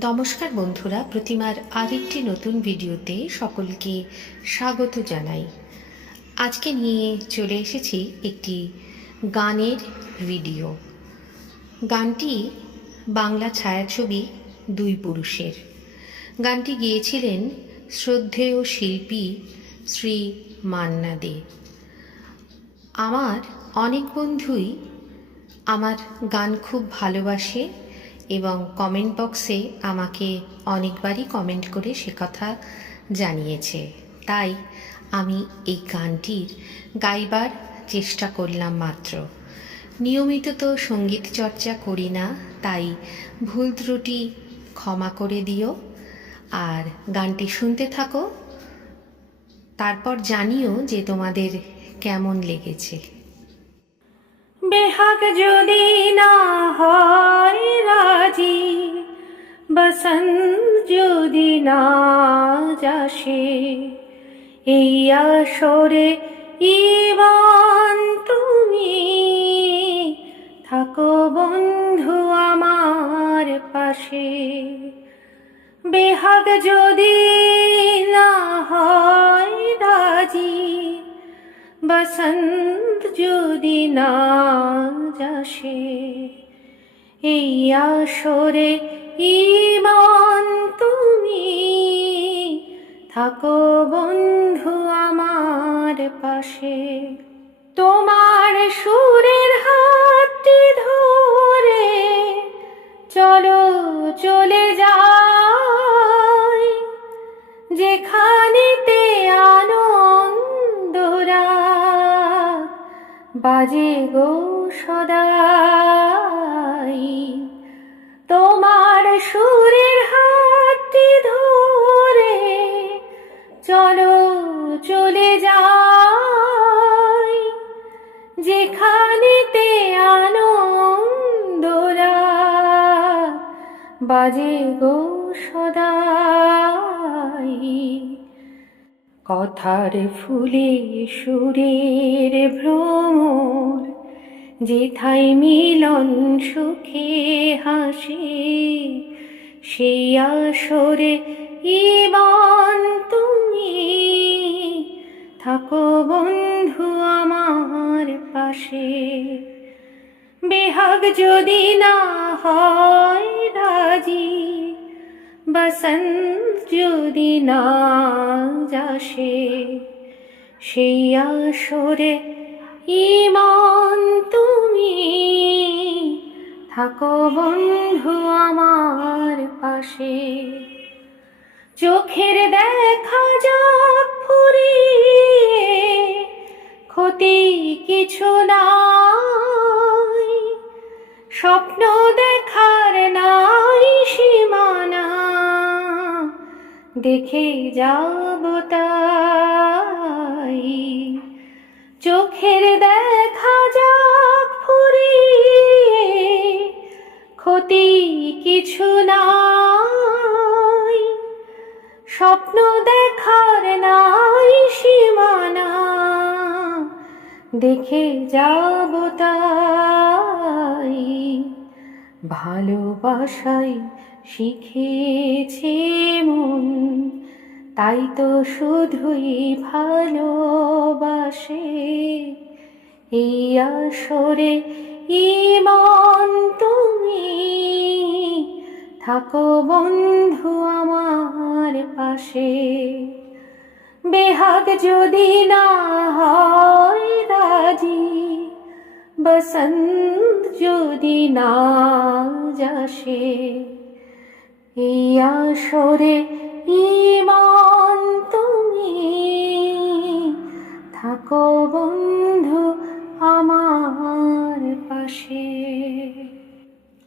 নমস্কার বন্ধুরা, প্রতিমার আরেকটি নতুন ভিডিওতে সকলকে স্বাগত জানাই। আজকে নিয়ে চলে এসেছি একটি গানের ভিডিও। গানটি বাংলা ছায়াছবি দুই পুরুষের। গানটি গিয়েছিলেন শ্রদ্ধেয় শিল্পী শ্রী মান্না দে। আমার অনেক বন্ধুই আমার গান খুব ভালোবাসে এবং কমেন্ট বক্সে আমাকে অনেকবারই কমেন্ট করে সে কথা জানিয়েছে। তাই আমি এই গানটির গাইবার চেষ্টা করলাম মাত্র। নিয়মিত তো সংগীত চর্চা করি না, তাই ভুল ত্রুটি ক্ষমা করে দিও। আর গানটি শুনতে থাকো, তারপর জানিও যে তোমাদের কেমন লেগেছে। বেহাগ যদি না হয় বসন্ত যদি না যাসে, এই আসরে ইবান তুমি থাকো বন্ধু আমার পাশে। বেহাগ যদি না হয় রাজি বসন্ত যদি না যাসে, এই আসরে ইমান তুমি। থাকো বন্ধু আমার পাশে। তোমার সুরের হাতটি ধরে চলো চলে যাই। যেখানেতে আনন্দরা বাজে গো সদাই সুরের হাতটি ধরে চলো, চলে যাই। যেখানেতে আনন্দরা বাজে গো সদাই। কথার ফুলে সুরের ভ্রমর, যেথায় মিলন সুখে হাসে। সেই আসরে ইবান তুমি। থাকো বন্ধু আমার পাশে। বেহাগ যদি না হয় রাজি, বসন্ত যদি না যাসে, সেই আসরে ইমান থাকো বন্ধু আমার পাশে। চোখের দেখা যাক ফুরিয়ে, ক্ষতি কিছু নাই। স্বপ্ন দেখার নাই সীমানা, দেখে যাব তাই। চোখের দেখা যাক ক্ষতি কিছু নাই। স্বপ্ন দেখার নাই সীমানা। দেখে যাব তাই। ভালোবাসাই শিখেছে মন, তাই তো শুধুই ভালোবাসে। এই আসরে ইমান তুমি থাকো বন্ধু আমার পাশে। বেহাগ যদি না হয় রাজি, বসন্ত যদি না যাসে। এই আসরে ইমান তুমি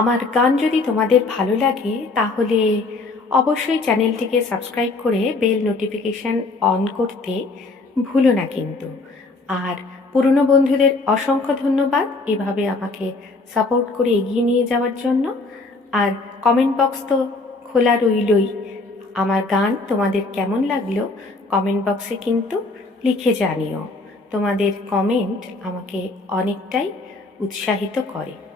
আমার গান যদি তোমাদের ভালো লাগে, তাহলে অবশ্যই চ্যানেলটিকে সাবস্ক্রাইব করে বেল নোটিফিকেশান অন করতে ভুলো না কিন্তু। আর পুরনো বন্ধুদের অসংখ্য ধন্যবাদ এভাবে আমাকে সাপোর্ট করে এগিয়ে নিয়ে যাওয়ার জন্য। আর কমেন্ট বক্স তো খোলা রইলই। আমার গান তোমাদের কেমন লাগল কমেন্ট বক্সে কিন্তু লিখে জানিও। তোমাদের কমেন্ট আমাকে অনেকটাই উৎসাহিত করে।